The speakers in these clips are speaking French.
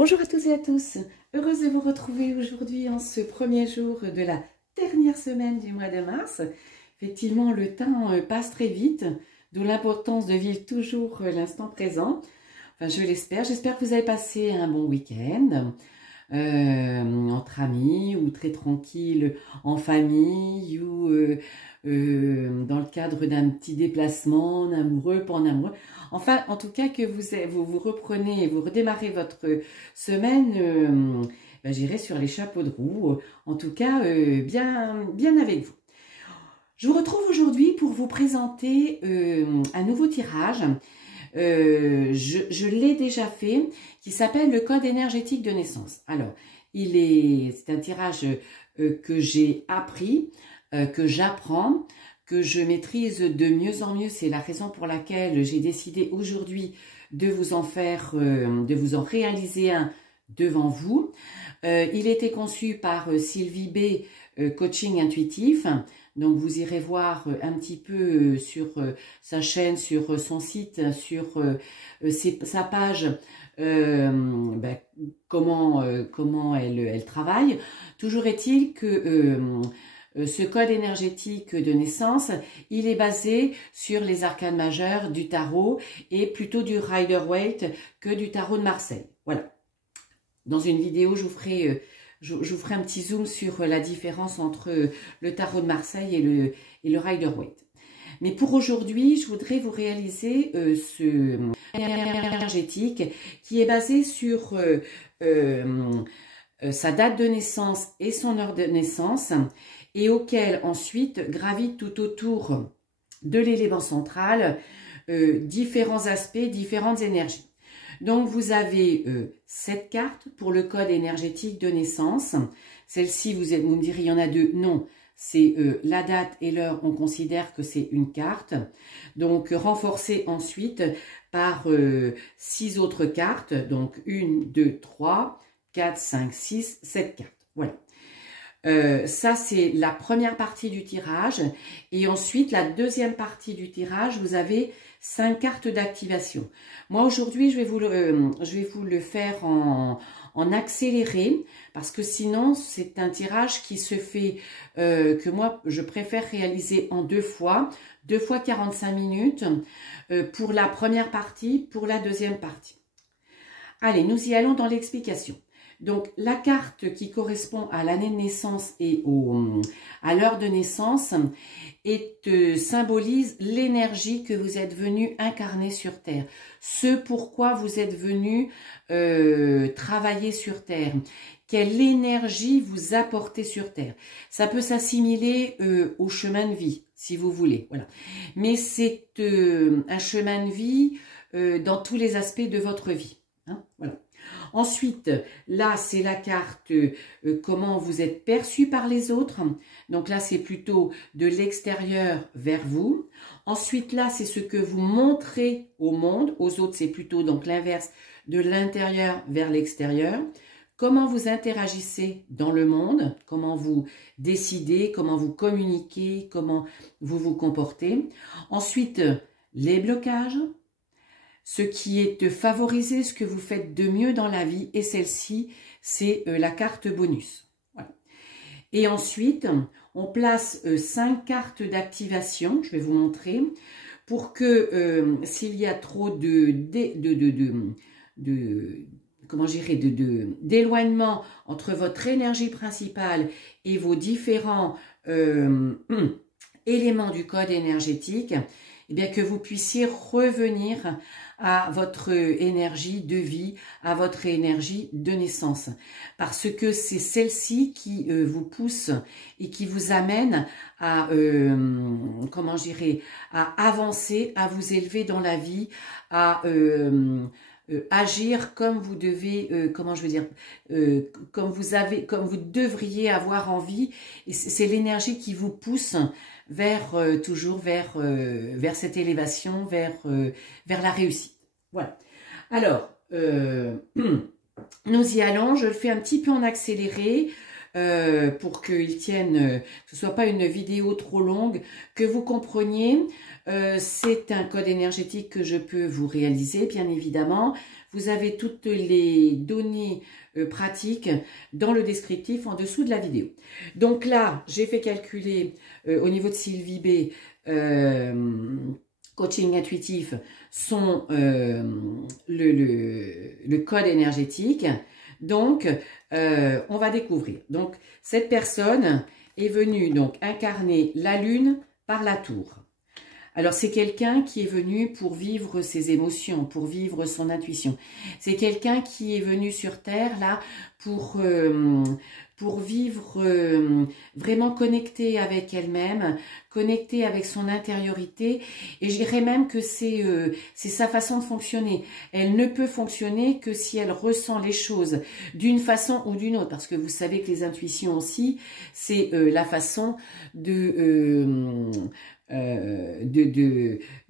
Bonjour à tous et à tous, heureuse de vous retrouver aujourd'hui en ce premier jour de la dernière semaine du mois de mars. Effectivement, le temps passe très vite, d'où l'importance de vivre toujours l'instant présent. Enfin, je l'espère. J'espère que vous avez passé un bon week-end entre amis ou très tranquille en famille ou dans le cadre d'un petit déplacement, en amoureux, pas en amoureux. Enfin, en tout cas, que vous reprenez, vous redémarrez votre semaine, j'irai sur les chapeaux de roue, en tout cas, bien avec vous. Je vous retrouve aujourd'hui pour vous présenter un nouveau tirage. Je l'ai déjà fait, qui s'appelle le code énergétique de naissance. Alors, c'est un tirage que j'ai appris, que j'apprends, que je maîtrise de mieux en mieux. C'est la raison pour laquelle j'ai décidé aujourd'hui de vous en réaliser un devant vous. Il a été conçu par Sylvie B, coaching intuitif. Donc vous irez voir un petit peu sur sa chaîne, sur son site, sur sa page, comment elle travaille. Toujours est-il que ce code énergétique de naissance, il est basé sur les arcanes majeures du tarot et plutôt du Rider-Waite que du tarot de Marseille. Voilà. Dans une vidéo, je vous ferai un petit zoom sur la différence entre le tarot de Marseille et le Rider-Waite. Mais pour aujourd'hui, je voudrais vous réaliser ce énergétique qui est basé sur sa date de naissance et son heure de naissance et auquel ensuite gravitent tout autour de l'élément central différents aspects, différentes énergies. Donc, vous avez 7 cartes pour le code énergétique de naissance. Celle-ci, vous me direz, il y en a 2. Non, c'est la date et l'heure, on considère que c'est une carte. Donc, renforcée ensuite par 6 autres cartes. Donc, 1, 2, 3, 4, 5, 6, 7 cartes. Voilà. Ça, c'est la première partie du tirage. Et ensuite, la deuxième partie du tirage, vous avez 5 cartes d'activation. Moi, aujourd'hui, je vais vous le faire en accéléré, parce que sinon, c'est un tirage qui se fait, que moi, je préfère réaliser en 2 fois 45 minutes, pour la première partie, pour la deuxième partie. Allez, nous y allons dans l'explication. Donc, la carte qui correspond à l'année de naissance et à l'heure de naissance symbolise l'énergie que vous êtes venu incarner sur Terre. Ce pourquoi vous êtes venu travailler sur Terre. Quelle énergie vous apportez sur Terre. Ça peut s'assimiler au chemin de vie, si vous voulez. Voilà. Mais c'est un chemin de vie dans tous les aspects de votre vie. Hein, voilà. Ensuite, là, c'est la carte comment vous êtes perçu par les autres. Donc là, c'est plutôt de l'extérieur vers vous. Ensuite, là, c'est ce que vous montrez au monde. Aux autres, c'est plutôt donc l'inverse, de l'intérieur vers l'extérieur. Comment vous interagissez dans le monde, comment vous décidez, comment vous communiquez, comment vous vous comportez. Ensuite, les blocages. Ce qui est de favoriser ce que vous faites de mieux dans la vie. Et celle-ci, c'est la carte bonus. Voilà. Et ensuite, on place 5 cartes d'activation. Je vais vous montrer. Pour que s'il y a trop d'éloignement entre votre énergie principale et vos différents éléments du code énergétique, eh bien que vous puissiez revenir à votre énergie de vie, à votre énergie de naissance. Parce que c'est celle-ci qui vous pousse et qui vous amène à, à avancer, à vous élever dans la vie, à agir comme vous devez, comme vous devriez avoir envie. Et c'est l'énergie qui vous pousse toujours vers cette élévation, vers la réussite. Voilà. Alors, nous y allons. Je le fais un petit peu en accéléré pour qu'il tienne, que ce soit pas une vidéo trop longue, que vous compreniez. C'est un code énergétique que je peux vous réaliser, bien évidemment. Vous avez toutes les données pratiques dans le descriptif en dessous de la vidéo. Donc là, j'ai fait calculer au niveau de Sylvie B, coaching intuitif, le code énergétique. Donc, on va découvrir. Donc, cette personne est venue donc incarner la lune par la tour. Alors, c'est quelqu'un qui est venu pour vivre ses émotions, pour vivre son intuition. C'est quelqu'un qui est venu sur Terre, là, pour vivre vraiment connecté avec elle-même, connecté avec son intériorité. Et je dirais même que c'est sa façon de fonctionner. Elle ne peut fonctionner que si elle ressent les choses d'une façon ou d'une autre. Parce que vous savez que les intuitions aussi, c'est la façon de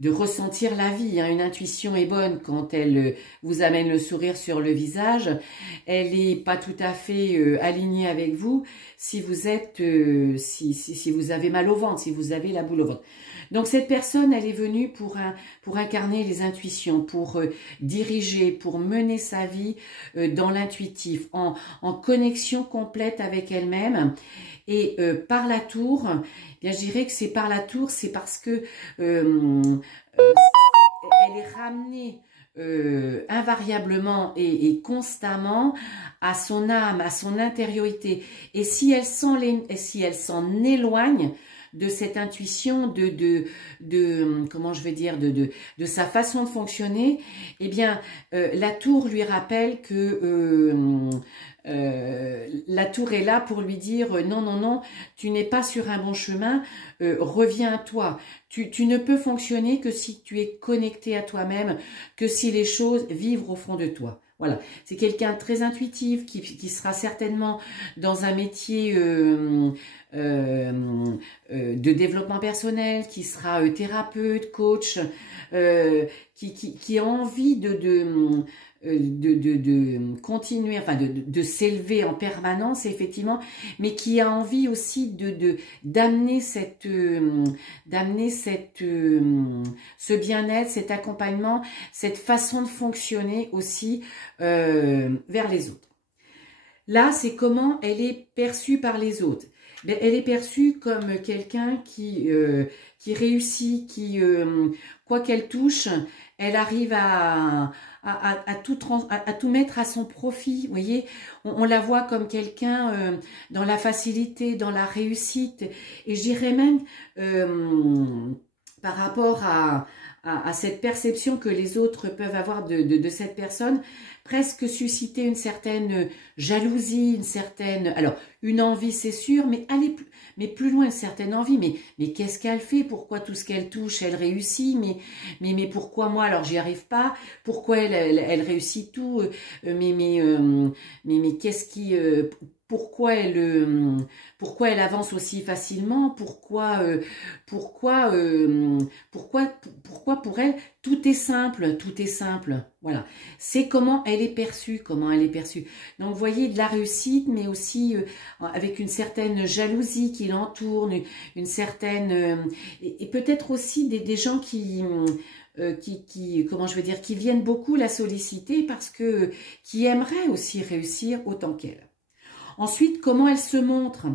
ressentir la vie. Une intuition est bonne quand elle vous amène le sourire sur le visage. Elle n'est pas tout à fait alignée avec vous si vous êtes, si vous avez mal au ventre, si vous avez la boule au ventre. Donc cette personne, elle est venue pour incarner les intuitions, pour diriger, pour mener sa vie dans l'intuitif, en connexion complète avec elle-même. Et par la tour, eh bien, je dirais que c'est par la tour, c'est parce que elle est ramenée invariablement et constamment à son âme, à son intériorité. Et si elle s'en éloigne de cette intuition, comment je vais dire, de sa façon de fonctionner, eh bien, la tour lui rappelle que la tour est là pour lui dire non, non, non, tu n'es pas sur un bon chemin, reviens à toi. Tu ne peux fonctionner que si tu es connecté à toi-même, que si les choses vivent au fond de toi. Voilà, c'est quelqu'un de très intuitif qui sera certainement dans un métier de développement personnel, qui sera thérapeute, coach, qui a envie de continuer, enfin de s'élever en permanence, effectivement, mais qui a envie aussi d'amener ce bien-être, cet accompagnement, cette façon de fonctionner aussi vers les autres. Là, c'est comment elle est perçue par les autres. Ben, elle est perçue comme quelqu'un qui réussit, qui, quoi qu'elle touche, elle arrive à tout mettre à son profit. Vous voyez, on la voit comme quelqu'un dans la facilité, dans la réussite. Et je dirais même, par rapport à cette perception que les autres peuvent avoir de cette personne, presque susciter une certaine jalousie, alors une envie c'est sûr, mais aller plus loin, une certaine envie, mais qu'est-ce qu'elle fait? Pourquoi tout ce qu'elle touche, elle réussit? Mais pourquoi moi alors j'y arrive pas? Pourquoi elle réussit tout? Mais qu'est-ce qui pourquoi elle avance aussi facilement, pourquoi pour elle tout est simple, voilà. C'est comment elle est perçue, Donc vous voyez de la réussite, mais aussi avec une certaine jalousie qui l'entoure, une certaine et peut-être aussi des gens qui comment je veux dire, qui viennent beaucoup la solliciter parce que qui aimeraient aussi réussir autant qu'elle. Ensuite, comment elle se montre?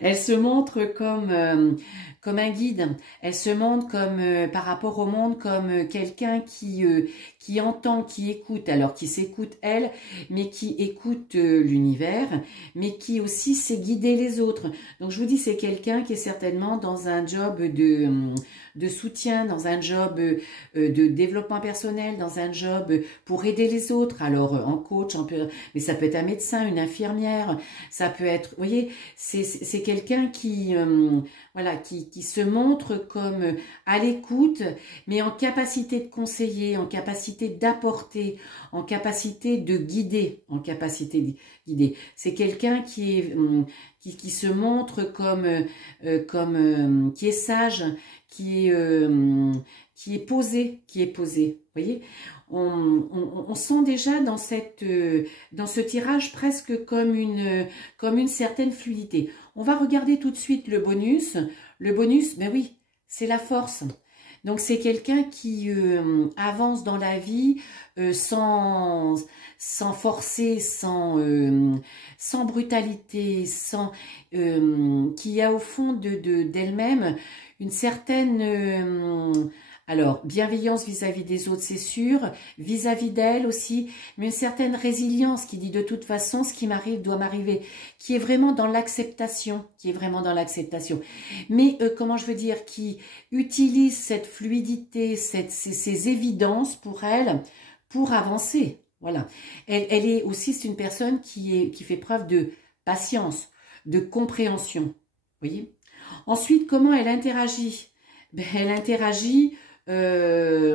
Elle se montre comme un guide. Elle se montre comme par rapport au monde comme quelqu'un qui entend, qui écoute, alors qui s'écoute elle, mais qui écoute l'univers, mais qui aussi sait guider les autres. Donc je vous dis, c'est quelqu'un qui est certainement dans un job de soutien, dans un job de développement personnel, dans un job pour aider les autres. Alors en coach, mais ça peut être un médecin, une infirmière, ça peut être, vous voyez, c'est quelqu'un qui voilà, qui se montre comme à l'écoute, mais en capacité de conseiller, en capacité d'apporter, en capacité de guider, C'est quelqu'un qui se montre comme qui est sage, qui est posé, Vous voyez, on sent déjà dans ce tirage presque comme une certaine fluidité. On va regarder tout de suite le bonus. Le bonus, ben oui, c'est la force. Donc c'est quelqu'un qui avance dans la vie sans forcer, sans brutalité, qui a au fond d'elle-même une certaine alors, bienveillance vis-à-vis des autres, c'est sûr, vis-à-vis d'elle aussi, mais une certaine résilience qui dit de toute façon, ce qui m'arrive doit m'arriver, qui est vraiment dans l'acceptation, Mais, comment je veux dire, qui utilise cette fluidité, ces évidences pour elle, pour avancer, voilà. Elle est aussi, c'est une personne qui fait preuve de patience, de compréhension, vous voyez. Ensuite, comment elle interagit? Ben, elle interagit... c'est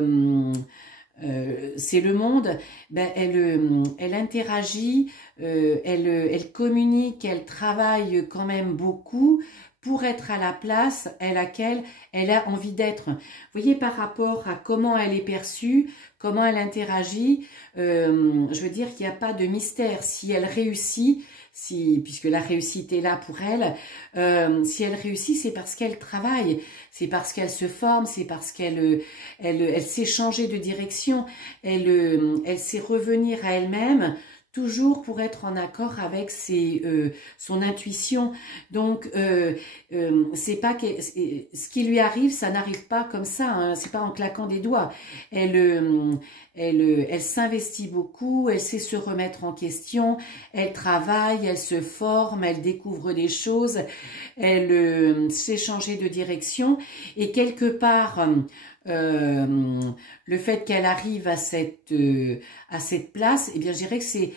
le monde, ben elle interagit, elle communique, elle travaille quand même beaucoup pour être à la place à laquelle elle a envie d'être. Vous voyez, par rapport à comment elle est perçue, comment elle interagit, je veux dire qu'il n'y a pas de mystère. Si elle réussit, puisque la réussite est là pour elle, si elle réussit, c'est parce qu'elle travaille, c'est parce qu'elle se forme, c'est parce qu'elle sait changer de direction, elle sait revenir à elle-même, toujours pour être en accord avec son intuition. Donc, c'est pas ce qui lui arrive, ça n'arrive pas comme ça, hein, c'est pas en claquant des doigts. Elle s'investit beaucoup, elle sait se remettre en question, elle travaille, elle se forme, elle découvre des choses, elle sait changer de direction et quelque part, le fait qu'elle arrive à cette place, eh bien, je dirais que c'est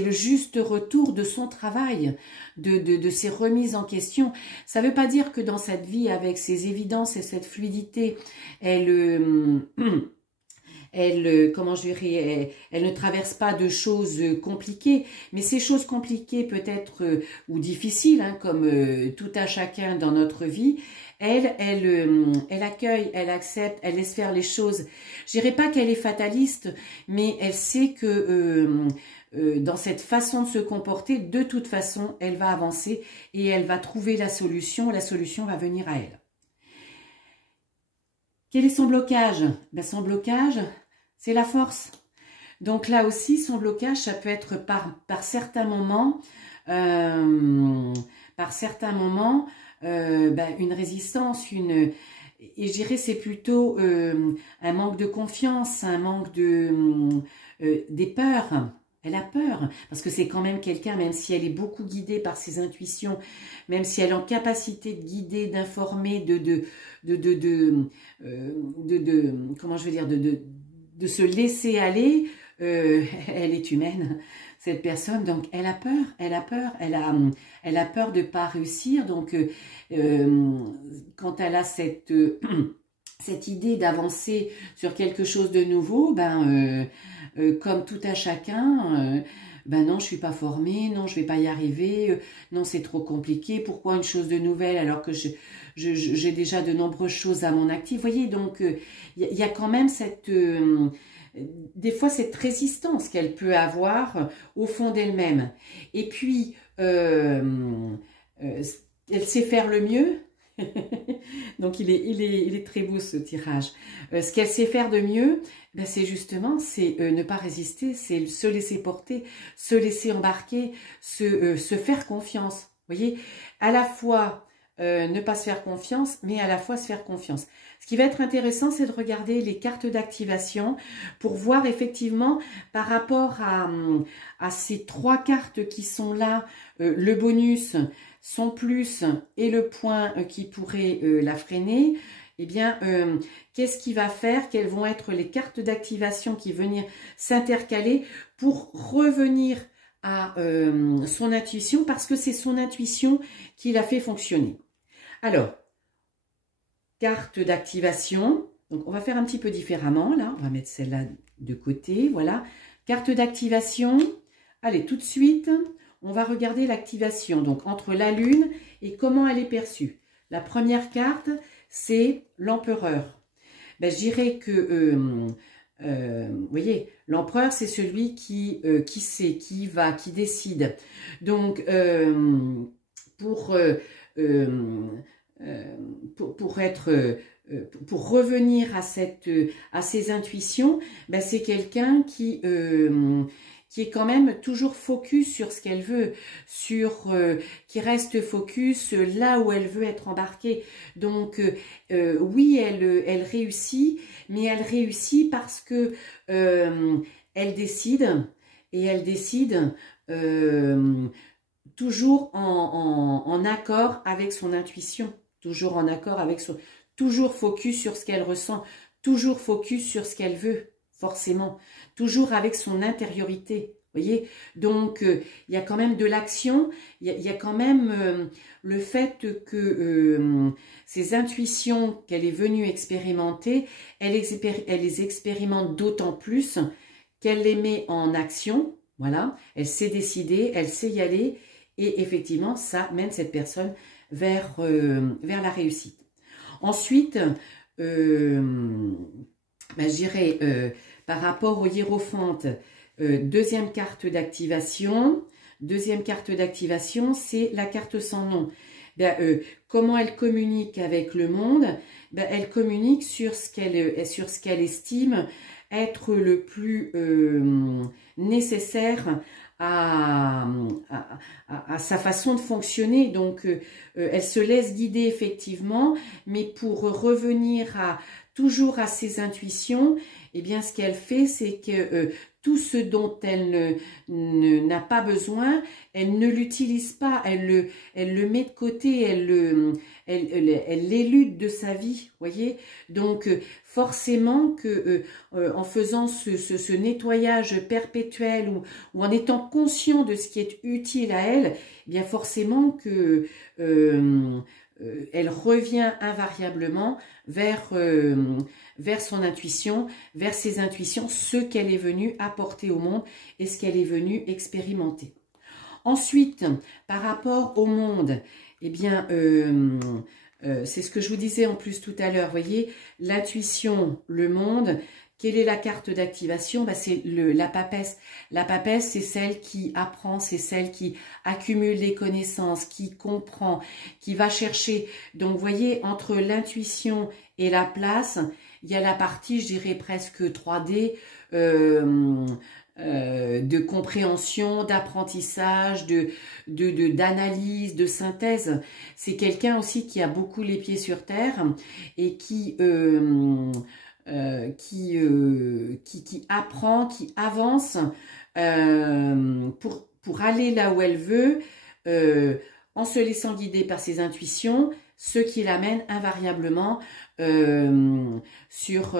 le juste retour de son travail, de ses remises en question. Ça ne veut pas dire que dans cette vie, avec ses évidences et cette fluidité, comment je dirais, elle ne traverse pas de choses compliquées, mais ces choses compliquées peut-être ou difficiles, hein, comme tout à chacun dans notre vie, elle accueille, elle accepte, elle laisse faire les choses. Je dirais pas qu'elle est fataliste, mais elle sait que dans cette façon de se comporter, de toute façon, elle va avancer et elle va trouver la solution va venir à elle. Quel est son blocage? Ben, son blocage, c'est la force. Donc là aussi, son blocage, ça peut être par certains moments, ben, une résistance, et je dirais c'est plutôt un manque de confiance, un manque des peurs. Elle a peur, parce que c'est quand même quelqu'un, même si elle est beaucoup guidée par ses intuitions, même si elle est en capacité de guider, d'informer, comment je veux dire, de se laisser aller, elle est humaine, cette personne, donc elle a peur, elle a peur de pas réussir, donc quand elle a cette idée d'avancer sur quelque chose de nouveau, comme tout à chacun, non, je suis pas formée, non, je vais pas y arriver, non, c'est trop compliqué, pourquoi une chose de nouvelle alors que j'ai déjà de nombreuses choses à mon actif. Vous voyez, donc il y a quand même des fois cette résistance qu'elle peut avoir au fond d'elle-même. Et puis, elle sait faire le mieux. Donc il est très beau ce tirage. Ce qu'elle sait faire de mieux, c'est justement ne pas résister, c'est se laisser porter, se laisser embarquer, se faire confiance. Vous voyez, à la fois ne pas se faire confiance, mais à la fois se faire confiance. Ce qui va être intéressant, c'est de regarder les cartes d'activation pour voir effectivement par rapport à ces trois cartes qui sont là, le bonus, son plus et le point qui pourrait la freiner, eh bien, qu'est-ce qui va faire? Quelles vont être les cartes d'activation qui vont venir s'intercaler pour revenir à son intuition, parce que c'est son intuition qui l'a fait fonctionner. Alors, carte d'activation. Donc, on va faire un petit peu différemment, là. On va mettre celle-là de côté, voilà. Carte d'activation. Allez, tout de suite, on va regarder l'activation, donc entre la Lune et comment elle est perçue. La première carte, c'est l'empereur. Ben, je dirais que, vous voyez, l'empereur, c'est celui qui sait, qui décide. Donc, pour être pour revenir à ses intuitions, ben c'est quelqu'un qui est quand même toujours focus sur ce qu'elle veut, qui reste focus là où elle veut être embarquée. Donc oui, elle réussit, mais elle réussit parce que elle décide, et elle décide toujours en accord avec son intuition, toujours en accord avec toujours focus sur ce qu'elle ressent, toujours focus sur ce qu'elle veut, forcément, toujours avec son intériorité, voyez. Donc, il y a quand même de l'action, il y a quand même le fait que ces intuitions qu'elle est venue expérimenter, elle les expérimente d'autant plus qu'elle les met en action, voilà, elle sait décider, elle sait y aller, et effectivement, ça mène cette personne vers la réussite. Ensuite, je dirais, par rapport au hiérophante, deuxième carte d'activation, c'est la carte sans nom. Comment elle communique avec le monde? Elle communique sur ce qu'elle estime être le plus nécessaire à sa façon de fonctionner. Donc, elle se laisse guider effectivement, mais pour revenir toujours à ses intuitions, eh bien, ce qu'elle fait, c'est que tout ce dont elle n'a pas besoin, elle ne l'utilise pas, elle le met de côté, elle l'élude de sa vie, voyez. Donc, forcément que en faisant ce nettoyage perpétuel ou en étant conscient de ce qui est utile à elle, eh bien forcément que elle revient invariablement vers son intuition, vers ses intuitions, ce qu'elle est venue apporter au monde et ce qu'elle est venue expérimenter. Ensuite, par rapport au monde, eh bien, c'est ce que je vous disais en plus tout à l'heure, voyez, l'intuition, le monde. Quelle est la carte d'activation? C'est la papesse. La papesse, c'est celle qui apprend, c'est celle qui accumule des connaissances, qui comprend, qui va chercher. Donc, vous voyez, entre l'intuition et la place, il y a la partie, je dirais, presque 3D, de compréhension, d'apprentissage, d'analyse, de synthèse. C'est quelqu'un aussi qui a beaucoup les pieds sur terre et qui apprend, qui avance pour aller là où elle veut, en se laissant guider par ses intuitions, ce qui l'amène invariablement sur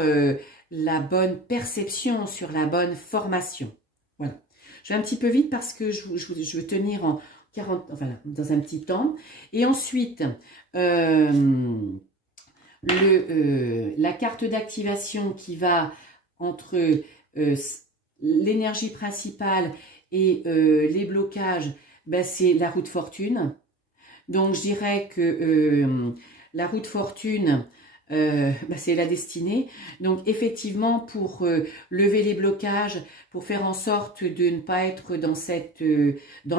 la bonne perception, sur la bonne formation. Voilà. Je vais un petit peu vite parce que je veux tenir en 40, enfin, dans un petit temps. Et ensuite, la carte d'activation qui va entre l'énergie principale et les blocages, c'est la roue de fortune. Donc je dirais que la roue de fortune, c'est la destinée. Donc effectivement, pour lever les blocages, pour faire en sorte de ne pas être dans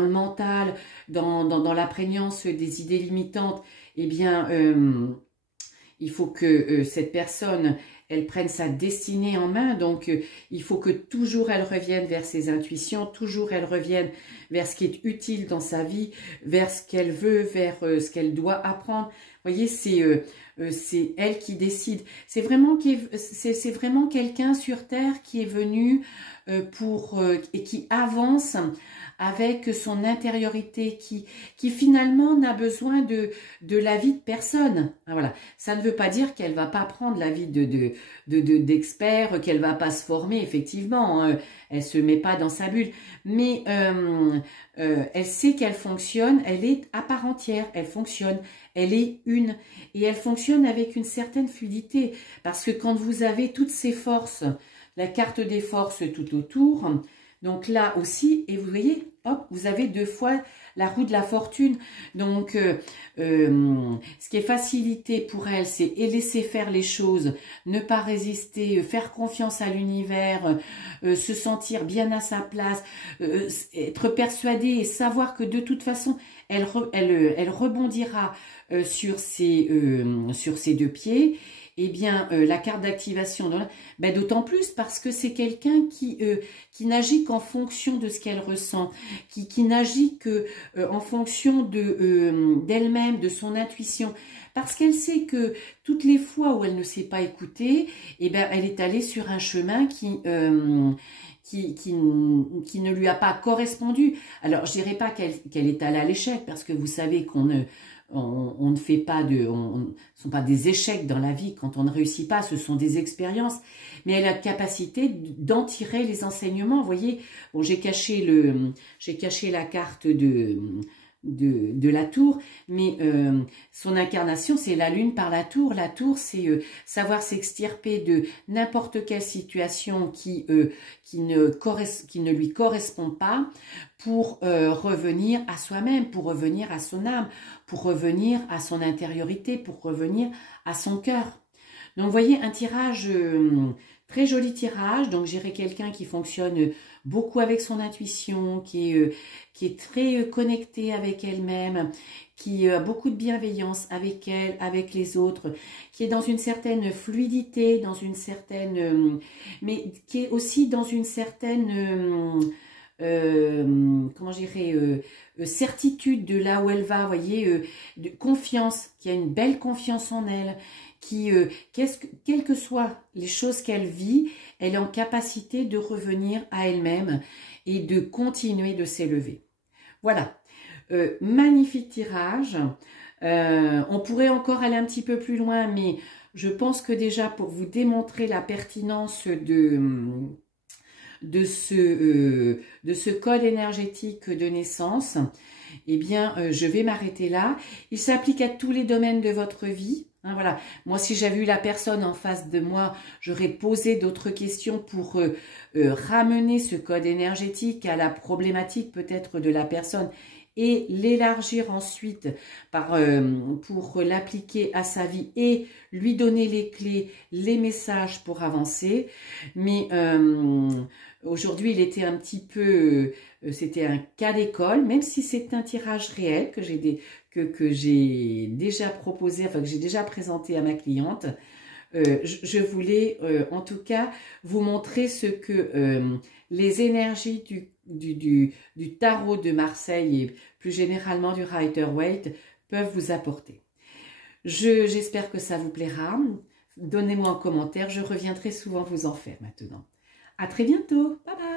le mental, dans la prégnance des idées limitantes, eh bien il faut que cette personne, elle prenne sa destinée en main. Donc, il faut que toujours elle revienne vers ses intuitions, toujours elle revienne vers ce qui est utile dans sa vie, vers ce qu'elle veut, vers ce qu'elle doit apprendre. Vous voyez, c'est elle qui décide. C'est vraiment quelqu'un sur Terre qui est venu et qui avance avec son intériorité, qui finalement n'a besoin de l'avis de personne. Voilà. Ça ne veut pas dire qu'elle va pas prendre l'avis d'experts, qu'elle va pas se former, effectivement. Hein. Elle se met pas dans sa bulle. Mais elle sait qu'elle fonctionne, elle est à part entière, elle fonctionne, elle est une. Et elle fonctionne avec une certaine fluidité. Parce que quand vous avez toutes ces forces, la carte des forces tout autour, donc là aussi, et vous voyez, hop, vous avez 2 fois la roue de la fortune. Donc, ce qui est facilité pour elle, c'est laisser faire les choses, ne pas résister, faire confiance à l'univers, se sentir bien à sa place, être persuadée et savoir que de toute façon, elle rebondira sur ses 2 pieds. eh bien, la carte d'activation, ben, d'autant plus parce que c'est quelqu'un qui n'agit qu'en fonction de ce qu'elle ressent, qui n'agit que en fonction d'elle-même, de son intuition, parce qu'elle sait que toutes les fois où elle ne s'est pas écoutée, eh ben, elle est allée sur un chemin qui ne lui a pas correspondu. Alors, je dirais pas qu'elle est allée à l'échec, parce que vous savez qu'on ne fait pas ce sont pas des échecs dans la vie. Quand on ne réussit pas, ce sont des expériences. Mais elle a la capacité d'en tirer les enseignements. Vous voyez, bon, j'ai caché la carte de la tour, mais son incarnation, c'est la lune par la tour. La tour, c'est savoir s'extirper de n'importe quelle situation qui ne lui correspond pas pour revenir à soi-même, pour revenir à son âme, pour revenir à son intériorité, pour revenir à son cœur. Donc, vous voyez, un tirage, très joli tirage. Donc, j'irai quelqu'un qui fonctionne beaucoup avec son intuition, qui est très connecté avec elle-même, qui a beaucoup de bienveillance avec elle, avec les autres, qui est dans une certaine fluidité, dans une certaine, mais qui est aussi dans une certaine, comment je dirais, certitude de là où elle va, vous voyez, de confiance, qui a une belle confiance en elle, qui, quelles que soient les choses qu'elle vit, elle est en capacité de revenir à elle-même et de continuer de s'élever. Voilà, magnifique tirage. On pourrait encore aller un petit peu plus loin, mais je pense que déjà pour vous démontrer la pertinence de ce code énergétique de naissance, eh bien, je vais m'arrêter là. Il s'applique à tous les domaines de votre vie. Hein, voilà. Moi, si j'avais eu la personne en face de moi, j'aurais posé d'autres questions pour ramener ce code énergétique à la problématique peut-être de la personne et l'élargir ensuite pour l'appliquer à sa vie et lui donner les clés, les messages pour avancer. Mais aujourd'hui, il était un petit peu, c'était un cas d'école, même si c'est un tirage réel que j'ai déjà proposé, enfin que j'ai déjà présenté à ma cliente. Je voulais en tout cas vous montrer ce que les énergies du tarot de Marseille et plus généralement du Rider-Waite peuvent vous apporter. J'espère que ça vous plaira. Donnez-moi un commentaire, je reviendrai souvent vous en faire maintenant. À très bientôt, bye bye.